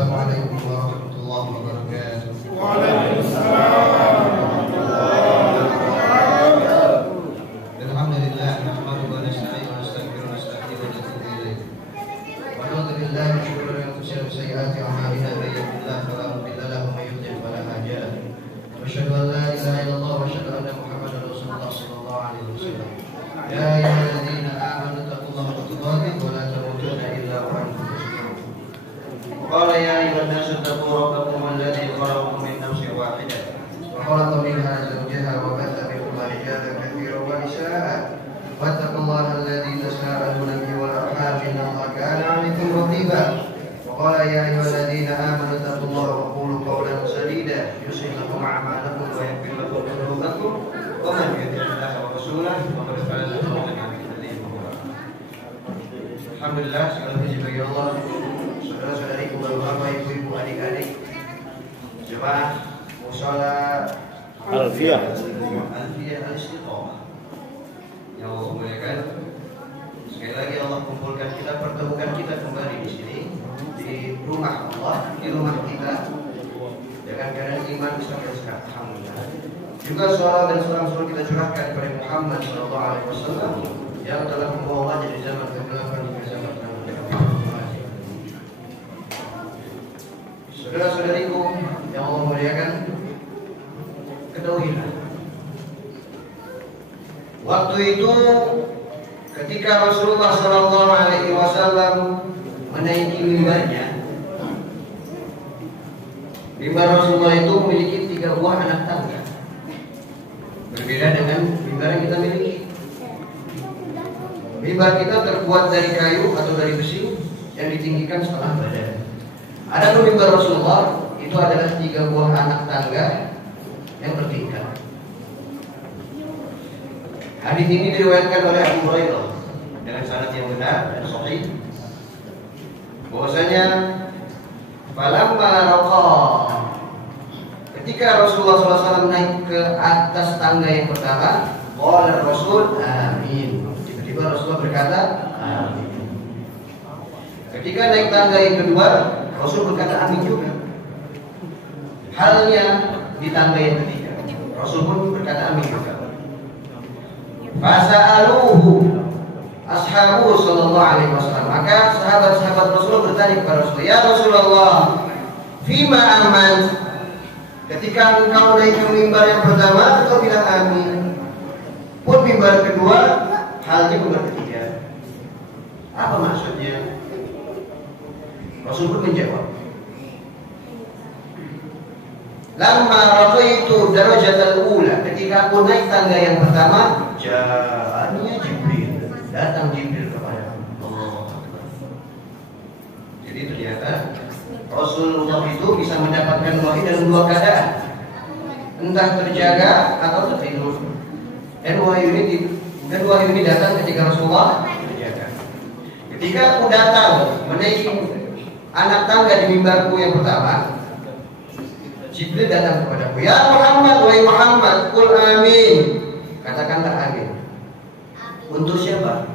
Assalamualaikum warahmatullahi wabarakatuh. Waalaikumsalam. Alhamdulillah, nahmaduhu wa nasta'inuhu wa nastaghfiruhu wa nastaghfiruh wa natubu ilaih. Wa na'udzu billahi min shururi anfusina wa sayyiati a'malina, may yahdihillahu fala mudilla lahu wa may yudlil fala hadiya lahu. Wa asyhadu an la ilaha illallah wa asyhadu anna Muhammadar Rasulullah sallallahu alaihi wasallam. Ya ayyuhalladzina amanu taqullaha haqqa tuqatih wa la tamutunna illa wa antum muslimun. Qala ya ayyuhan nasu taqu rabbakum alladzi khalaqakum min nafsin wahidah wa khalaqa minha zawjaha wa batha minhuma rijalan katsiran wa nisaa wattaqullaha alladzi tasaaluna bihi wal arham innallaha kana 'alaykum raqiba. Wa qala ya ayyuhalladzina amanu taqullaha wa qulu qawlan sadida yuslih lakum a'malakum wa yaghfir lakum dhunubakum wa man yuti'illaha wa rasulahu faqad faza fawzan 'azima. Alhamdulillah, segala puji bagi Allah. Saudara-saudariku, bapak, ibu-ibu, adik-adik, jemaah mushola Alfiyah Al-Istiqomah yang Allah muliakan. Sekali lagi Allah kumpulkan kita, pertemukan kita kembali di sini, di rumah Allah, di rumah kita, dengan keadaan iman Islam yang sehat. Alhamdulillah. Juga salawat dan salam kita curahkan kepada Muhammad SAW yang telah membawa Allah dari zaman kegelapan hingga zaman terang. Saudara-saudariku yang Allah muliakan, ketahuilah, waktu itu ketika Rasulullah SAW menaiki mimbarnya, mimbar Rasulullah itu memiliki 3 buah anak tangga, berbeda dengan mimbar yang kita miliki. Mimbar kita terbuat dari kayu atau dari besi yang ditinggikan setengah badan. Adapun mimbar Rasulullah itu adalah 3 buah anak tangga yang bertingkat. Hadis ini diriwayatkan oleh Abu Hurairah dengan sanad yang benar dan sahih, bahwasanya falamma raqa, ketika Rasulullah SAW naik ke atas tangga yang pertama, qala Rasul amin. Tiba-tiba Rasulullah berkata amin. Ketika naik tangga yang kedua, Rasul berkata amin juga. Halnya di tangga yang ketiga, Rasul pun berkata amin juga. Fasa'aluhu ashabu sallallahu alaihi wasallam. Maka sahabat-sahabat Rasul bertanya kepada Rasul, ya Rasulullah, fima aman? Ketika engkau naik ke mimbar yang pertama, engkau bilang amin. Pun mimbar kedua, halnya mimbar ketiga. Apa maksudnya? Rasul pun menjawab, lamma raqaitu darajatal ula, ketika aku naik tangga yang pertama, ja'ani Jibril, datang Jibril kepada Allah. Jadi ternyata Rasulullah itu bisa mendapatkan wahyu dalam 2 keadaan, entah terjaga atau tertidur. Dan wahyu ini datang ketika Rasulullah terjaga. Ketika aku datang menaiki anak tangga di mimbarku yang pertama, Jibril datang kepadaku, ya Muhammad, wahai Muhammad, qul amin, katakanlah amin. Untuk siapa?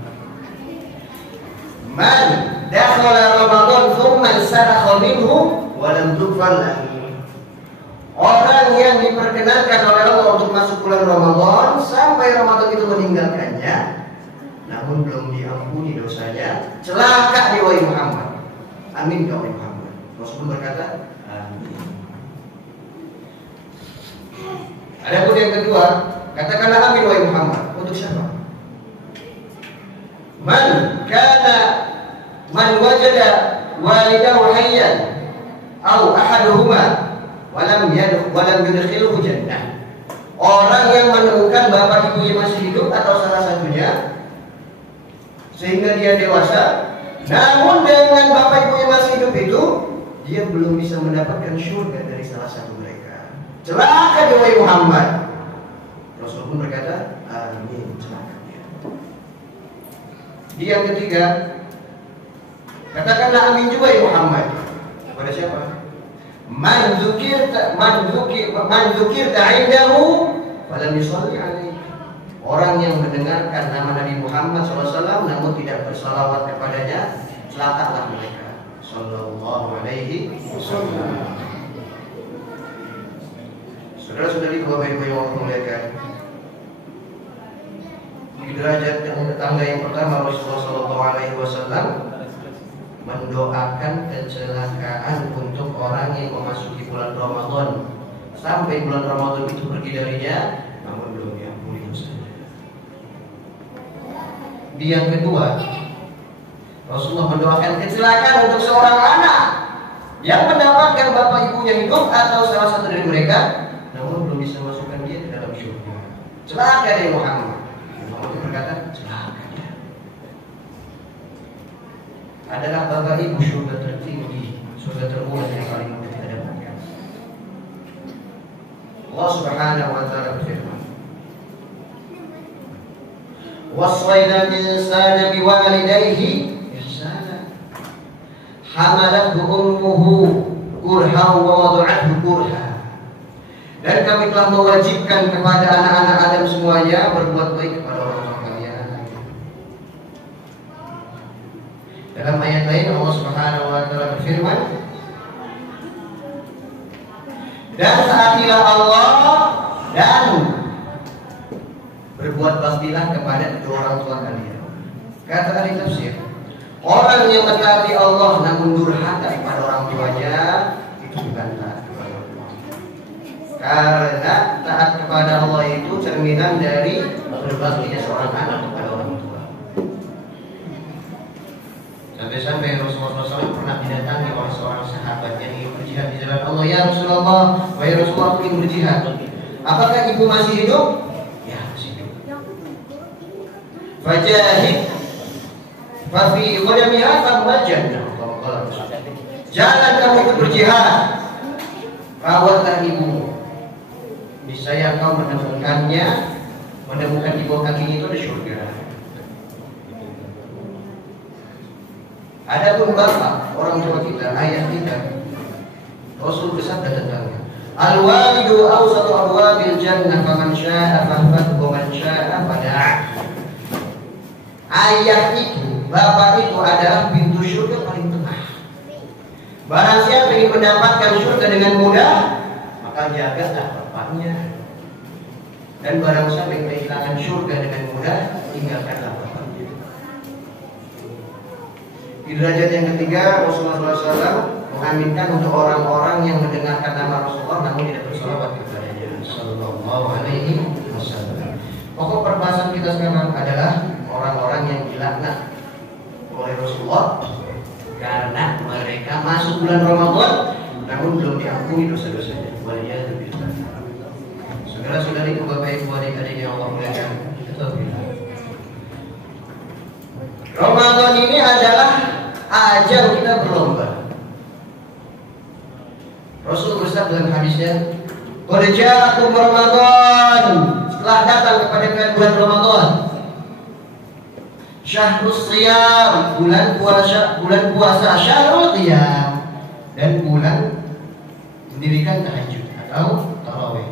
Man dakhala Ramadan thumma sarakha minhu wa lam tughfar lahu. Orang yang diperkenankan oleh Allah untuk masuk bulan Ramadan sampai Ramadan itu meninggalkannya, namun belum diampuni dosanya, celaka dia wahai Muhammad. Amin ya Muhammad. Rasulullah berkata amin. Adapun yang kedua, katakanlah amin wahai Muhammad. Untuk siapa? Man wajada walidahu hayyan aw ahaduhuma walam yudkhilhu jannah. Orang yang menemukan bapak ibunya masih hidup atau salah satunya sehingga dia dewasa, namun dengan bapak ibunya masih hidup itu dia belum bisa mendapatkan surga dari salah satu mereka, celaka dia wahai Muhammad. Rasul pun berkata amin, celakanya. Di yang ketiga, katakanlah amin juga ya Muhammad. Kepada siapa? Man dzukirta indahu falam yusalli alaihi. Orang yang mendengarkan nama Nabi Muhammad SAW namun tidak bersalawat kepadanya, celakalah mereka. sallallahu alaihi wasallam. Saudara-saudari Bapak Ibu yang Allah muliakan, di derajat yang tetangga yang pertama Rasulullah sallallahu alaihi wasallam mendoakan kecelakaan untuk orang yang memasuki bulan Ramadan sampai bulan Ramadan itu pergi darinya, namun belum diampuni dosanya. Di yang kedua, Rasulullah mendoakan kecelakaan untuk seorang anak yang mendapatkan bapak ibunya hidup atau salah satu dari mereka, namun belum bisa masukkan dia ke dalam surga. Celaka dari Muhammad. Muhammad berkata, celaka dia. Adalah bapak ibu surga tertinggi, surga termulia yang paling mudah kita dapatkan. Allah Subhanahu wa taala berfirman, "Wassayna al-insana biwalidayhi ihsana. Hamalathu ummuhu kurhan wa wada'athu kurha." Dan kami telah mewajibkan kepada anak-anak Adam semuanya berbuat baik kepada orang tua kalian. Dalam ayat lain Allah Subhanahu wa taala berfirman, "Dan taatilah Allah dan berbuat baktilah kepada kedua orang tua kalian." Kata ahli tafsir, orang yang mentaati Allah namun durhaka kepada orang tuanya itu bukan taat kepada Allah. Karena taat kepada Allah itu cerminan dari berbaktinya seorang anak kepada orang tua. Sampai-sampai Rasulullah SAW pernah didatangi oleh seorang sahabat yang ingin berjihad di jalan Allah. "Ya Rasulullah, wahai Rasulullah, aku ingin berjihad. Apakah ibu masih hidup?" "Ya, masih hidup." "Fajahid fafi qadamiha fahuwal jannah." Jangan kamu ikut berjihad, rawatlah ibumu, niscaya kau menemukan di bawah kakinya itu ada surga. Adapun bapak, orang tua kita, ayah kita, Rasul bersabda tentangnya, "Al-walidu awsatu abwabil jannah, faman syaa'a fahfadhu wa man syaa'a fada'ah." Ayah itu, bapak itu adalah pintu surga paling tengah. Barang siapa ingin mendapatkan surga dengan mudah, maka jagalah bapaknya. Dan barang siapa yang kehilangan surga dengan mudah, tinggalkanlah bapaknya. Di derajat yang ketiga, Rasulullah SAW mengaminkan untuk orang-orang yang mendengarkan nama Rasulullah namun tidak bersalawat kepadanya sallallahu alaihi wasallam. Pokok perbahasan kita sekarang adalah orang-orang yang dilaknat oleh Rasulullah karena mereka masuk bulan Ramadan namun belum diampuni dosa-dosanya. Waliyadzubillah. Saudara-saudari, Bapak Ibu adik-adik yang Allah muliakan, ketahuilah, Ramadan ini adalah ajang kita berlomba. Rasul bersabda dalam hadisnya, "Qad ja'akum Ramadan." Setelah datang kepada kalian bulan Ramadan. Syahrus Shiyam, bulan puasa, Syahrul Qiyam, dan bulan mendirikan tahajud atau tarawih.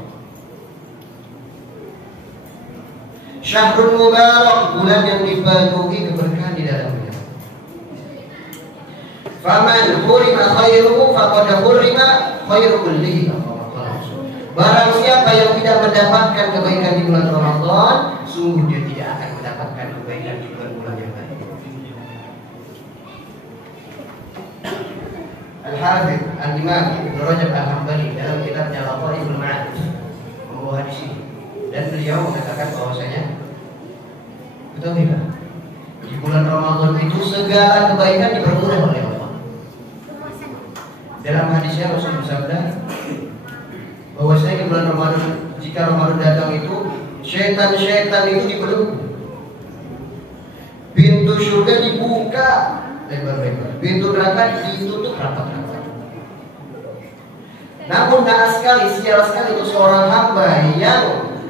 Syahrul Mubarak, bulan yang dipenuhi keberkahan di dalamnya. Faman hurima khairuhu faqad hurima khairu kullihi. Barang siapa yang tidak mendapatkan kebaikan di bulan Ramadan, sungguh dia tidak akan mendapatkan kebaikan di bulan-bulan yang lain. Al-Hafidz Al-Imam Ibnu Rajab Al-Hambali dalam kitabnya Lataiful Ma'arif membawa hadis ini, dan beliau mengatakan bahwasanya, ketahuilah, di bulan Ramadan itu segala kebaikan dipermudah oleh Allah. Dalam hadisnya Rasul bersabda bahwasanya di bulan Ramadan, jika Ramadan datang itu, syaitan-syaitan itu dibelenggu, pintu surga dibuka lebar-lebar, pintu neraka ditutup rapat-rapat. Namun naas sekali, sial sekali untuk seorang hamba yang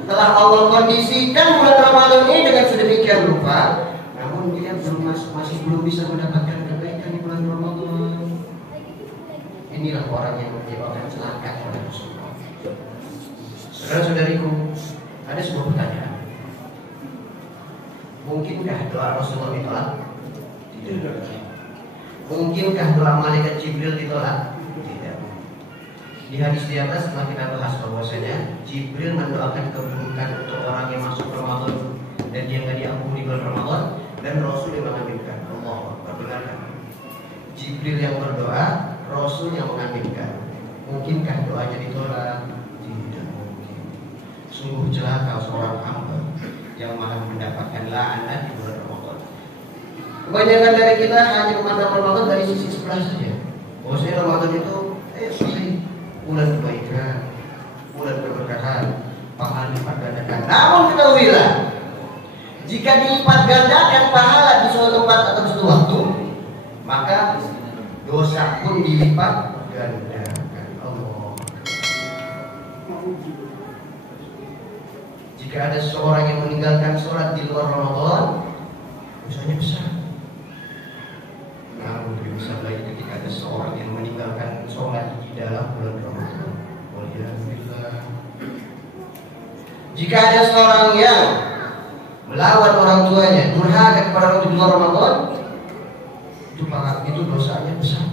telah Allah kondisikan bulan Ramadan ini dengan sedemikian rupa, namun dia masih belum bisa mendapatkan kebaikan di bulan Ramadan. Inilah orang yang menyebabkan celaka oleh Rasulullah. Saudara-saudariku, ada sebuah pertanyaan. Mungkinkah doa Rasulullah ditolak? Tidak. Mungkinkah doa malaikat Jibril ditolak? Tidak. Di hadis di atas telah kita bahas bahwasanya Jibril mendoakan keburukan untuk orang yang masuk Ramadan dan dia nggak diampuni di bulan Ramadan, dan Rasul yang mengaminkan. Allah perbenarkan. Jibril yang berdoa, Rasul yang mengaminkan. Mungkinkah doanya ditolak? Tidak mungkin. Sungguh celaka seorang hamba yang malah mendapatkan la'anat di bulan Ramadan. Kebanyakan dari kita hanya memandang Ramadan dari sisi sebelah saja. Bahwasanya Ramadan itu selesai, bulan kebaikan, bulan keberkahan, pahala dilipat gandakan. Namun ketahuilah, jika dilipat gandakan pahala di suatu tempat atau di suatu waktu, maka dosa pun dilipat gandakan. Allah. Jika ada seorang yang meninggalkan sholat di luar Ramadan, dosanya besar. Namun lebih besar lagi ketika ada seorang yang meninggalkan sholat di dalam bulan Ramadan. Walhamdulillah. Jika ada seorang yang melawan orang tuanya, durhaka kepada orang di luar Ramadan, itu dosanya besar.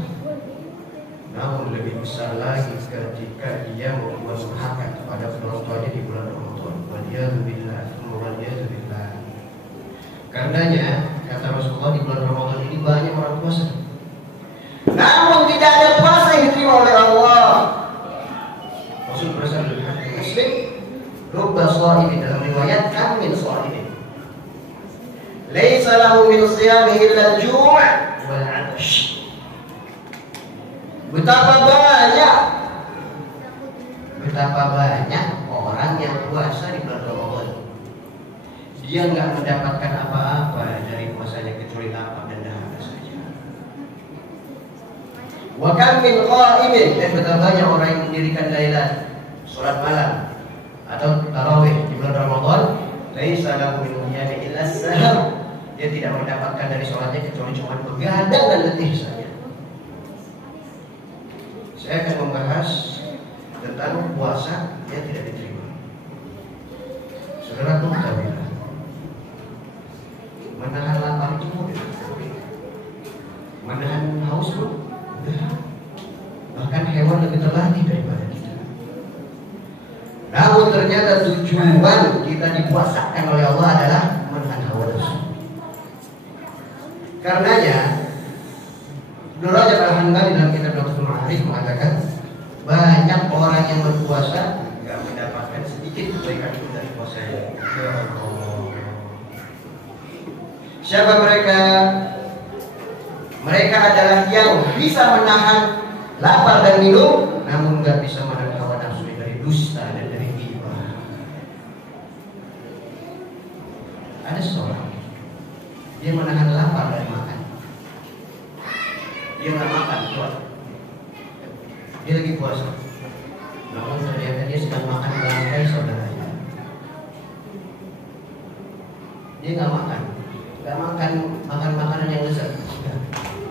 Namun lebih besar lagi ketika dia membuat durhaka kepada orang tuanya di bulan Ramadan. Walhamdulillah. Karenanya kata Rasulullah, di bulan Ramadan ini banyak orang puasa, namun tidak ada puasa yang diterima oleh Allah. Rasul bersabda dalam hadis Muslim, rubba sha'imin, dalam riwayat kam min sha'imin, laisa lahu min shiyamihi illa al-ju' wal 'atash. Betapa banyak orang yang puasa di bulan Ramadan, dia nggak mendapatkan apa-apa dari puasanya kecuali lapar dan dahaga saja. Wa kam min qa'imin, dan betapa banyak orang yang mendirikan lailat, salat malam atau tarawih di bulan Ramadan, laisa lahu min qiyami illa as-sahar, dia tidak mendapatkan dari salatnya kecuali cuma begadang dan letih saja. Saya akan membahas tentang puasa yang tidak diterima. Saudara ketahuilah, menahan lapar itu mudah, menahan haus pun mudah. Bahkan hewan lebih terlatih daripada kita. Namun ternyata tujuan kita dipuasakan oleh Allah adalah menahan hawa nafsu. Karenanya Ibnu Rajab Al-Hanbali dalam kitab Fathul Ma'arif mengatakan, banyak orang yang berpuasa tidak mendapatkan sedikit kebaikan itu dari puasanya. Ya Allah. Siapa mereka? Mereka adalah yang bisa menahan lapar dan minum, namun nggak bisa menahan hawa nafsu dari dusta dan dari ghibah. Ada seorang, dia menahan lapar dari makan. Dia nggak makan, kuat. Dia lagi puasa, namun ternyata dia sedang makan bangkai saudaranya. Dia nggak makan makanan yang lezat,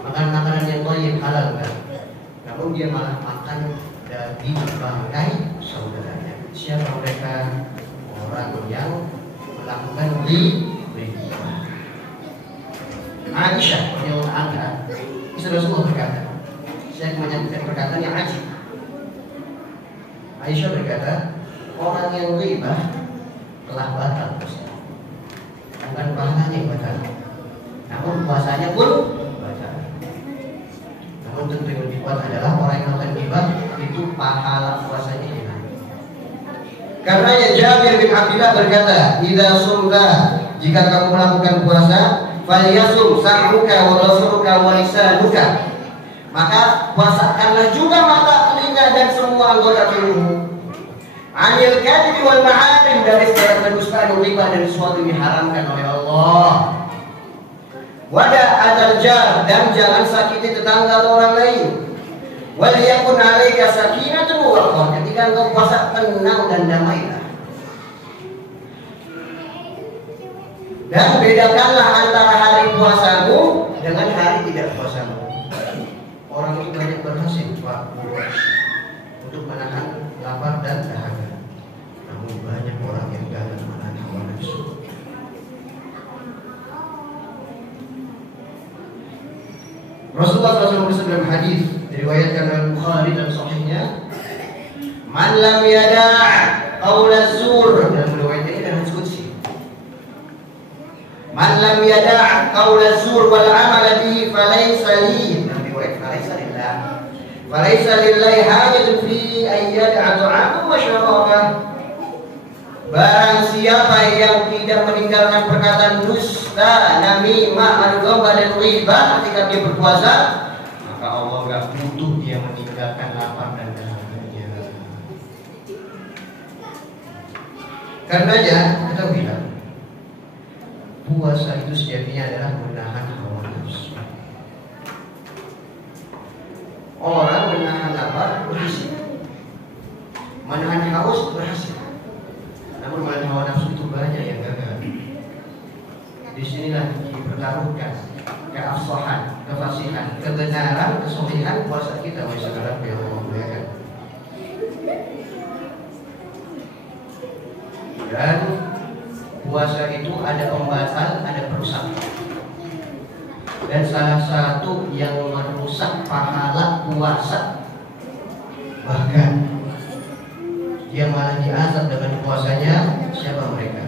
makan makanan yang thayyib, halal kan. Namun dia malah makan daging bangkai saudaranya. Siapa mereka? Orang yang melakukan ghibah. Aisyah radhiyallahu anha, istri Rasulullah berkata, saya menyampaikan perkataan yang ajib. Aisyah berkata, orang yang ghibah telah batal puasa. Bukan pahalanya yang batal, namun puasanya pun batal. Namun tentu yang lebih kuat adalah orang yang melakukan ghibah, itu pahala puasanya hilang. Karena ya Jabir bin Abdullah berkata, idza sumta, jika kamu melakukan puasa, falyasum sam'uka wa basaruka wa lisanuka, maka puasakanlah juga mata, telinga dan semua anggota tubuhmu. Anil kadhibi wal ma'alim, dari segala kedustaan, ghibah, dan sesuatu yang diharamkan oleh Allah. Wada adal jar, dan jangan sakiti tetangga atau orang lain. Wal yakun 'alaika sakinatun wa waqar, ketika engkau puasa tenang dan damailah. Dan bedakanlah antara hari puasamu dengan hari tidak puasamu. Orang itu banyak berhasil Pak untuk menahan lapar dan dahaga, namun banyak orang yang gagal menahan hawa nafsu. Rasulullah SAW bersabda dalam hadis diriwayatkan oleh Bukhari dan sahihnya, "Man lam yada' qaula zur," dalam riwayat ini dan hadis qudsi. "Man lam yada' qaula zur wal 'amal bihi falaysa li," dalam riwayat falaysa lillah. "Falaysa lillahi hajatun fi an yada'a ta'amahu wa syarabah." Barang siapa yang tidak meninggalkan perkataan dusta, namimah, al-ghabah dan ghibah ketika dia berpuasa, maka Allah enggak butuh dia meninggalkan lapar dan dahaga. Karenanya kita bilang puasa itu sejatinya adalah menahan hawa nafsu. Orang menahan lapar berhasil, menahan haus berhasil. Namun menahan hawa nafsu itu banyak yang gagal. Disinilah dipertaruhkan keafsahan, kefasihan, kebenaran, kesohihan puasa kita. Wahai saudara yang Allah muliakan. Dan puasa itu ada pembatal, ada perusak. Dan salah satu yang merusak pahala puasa, bahkan dia malah diazab dengan puasanya, siapa mereka?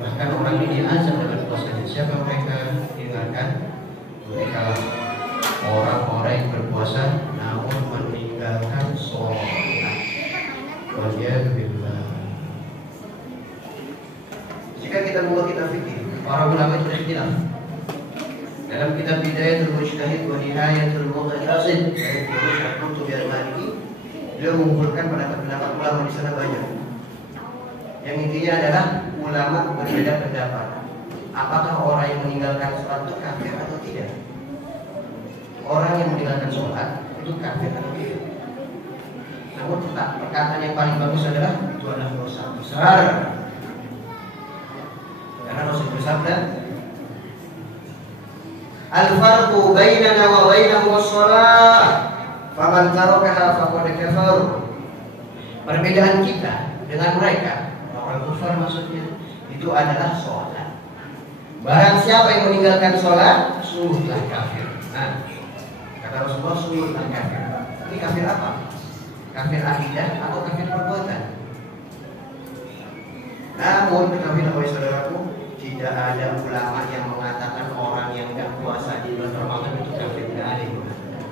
Bahkan orang ini diazab dengan puasanya, siapa mereka? Dengarkan, mereka orang-orang yang berpuasa namun meninggalkan sholat. Waliyadzubillah. Jika kita buka kitab fikih, para ulama itu berkhilaf. Dalam kitab Bidayatul Mujtahid wa Nihayatul Muqtasid, yaitu Syekh Qurtubi Al-Maliki, beliau mengumpulkan pendapat ulama di sana banyak. Yang intinya adalah ulama berbeda pendapat. Apakah orang yang meninggalkan sholat itu kafir atau tidak? Orang yang meninggalkan sholat itu kafir atau tidak? Namun perkataan yang paling bagus adalah itu adalah dosa besar. Karena Rasul bersabda, "Al-farqu bainana wa bainahum as-shalah. Faman tarakaha faqad kafar." Perbedaan kita dengan mereka, orang kafir maksudnya, itu adalah sholat. Barang siapa yang meninggalkan sholat, sungguhlah kafir. Nah, kata Rasulullah, sungguhlah kafir. Ini kafir apa? Kafir akidah atau kafir perbuatan? Namun, kafir oleh saudaraku, tidak ada ulama yang mengatakan orang yang tidak puasa di bulan Ramadan itu kafir. Tidak ada yang mengatakan.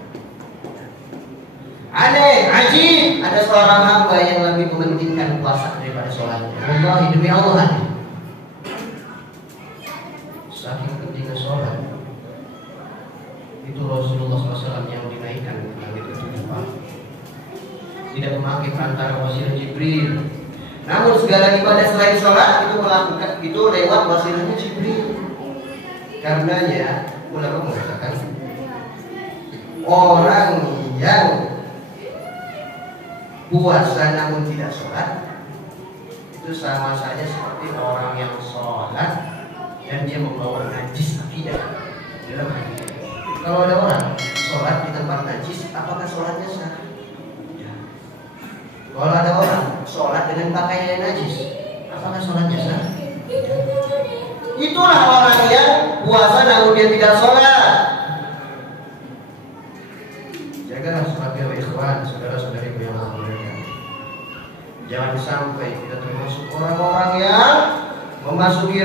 Aneh, ajib, ada seorang hamba yang lebih mementingkan puasa daripada sholatnya. Wallahi, demi Allah aneh. Saking pentingnya sholat, itu Rasulullah SAW yang dinaikkan ke langit ke-7. Tidak memakai perantara wasilah Jibril. Namun segala ibadah selain sholat itu melakukan itu lewat wasilahnya Jibril. Karenanya ulama mengatakan orang yang puasa namun tidak sholat itu sama saja seperti orang yang sholat dan dia membawa najis akidah dalam hatinya. Kalau ada orang sholat di tempat najis, apakah sholatnya sah? Kalau ada orang sholat dengan pakaian najis, apakah sholatnya sah? Itulah orang yang puasa namun dia tidak sholat. Jagalah sholatnya wa ikhwan, saudara-saudari yang Allah muliakan. Jangan sampai kita termasuk orang-orang yang memasuki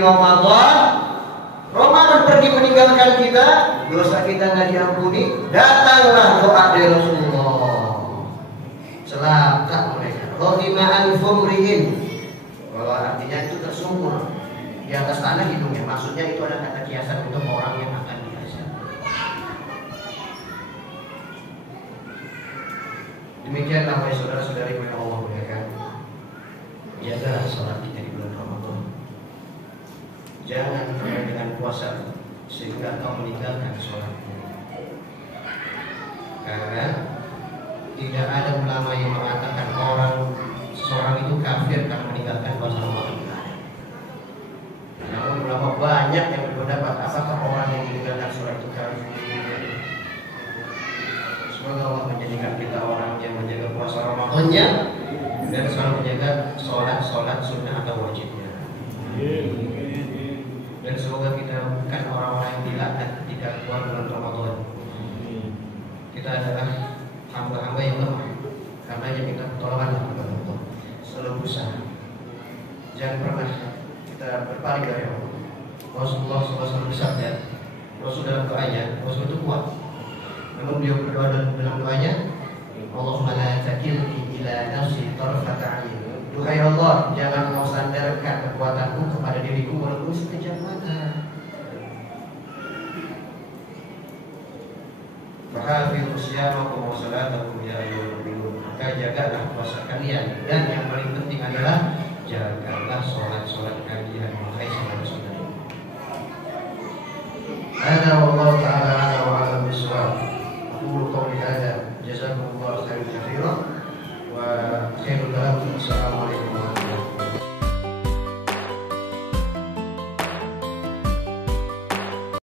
Ramadan pergi meninggalkan kita, dosa kita nggak diampuni. Datanglah doa dari Rasulullah. Celaka mereka. Rohima'an fumrihin. Kalau artinya itu tersungkur di atas tanah hidungnya. Maksudnya itu ada kata kiasan untuk orang yang akan diazab. Demikianlah wahai saudara-saudari yang Allah muliakan. Jaga sholat kita di bulan Ramadan. Jangan dengan puasa sehingga kau meninggalkan sholatmu. Karena tidak ada ulama yang mengatakan seorang itu kafir karena meninggalkan puasa Ramadan. Namun ulama banyak yang berpendapat apakah orang yang meninggalkan sholat itu kafir. Semoga Allah menjadikan kita orang yang menjaga puasa Ramadannya dan selalu menjaga sholat sunnah atau wajibnya. Dan semoga kita bukan orang-orang yang dilaknat ketika keluar bulan Ramadan. Kita adalah hamba-hamba yang lemah, karenanya kita pertolongan kepada Allah. Selalu berusaha. Jangan pernah kita berpaling dari Allah. Rasulullah SAW bersabda, Rasul dalam doanya, Rasul itu kuat. Namun beliau berdoa dalam doanya, Allahumma la takilni ila nafsi tarfata 'ain. Duhai Allah, jangan kau sandarkan kekuatanku kepada diriku walaupun sekejap mata. Fahafizu siyamakum wa salatakum ya ayyuhal mu'minun. Maka jagalah puasa kalian, dan yang paling penting adalah jagalah sholat kalian, wahai saudara-saudari. Ada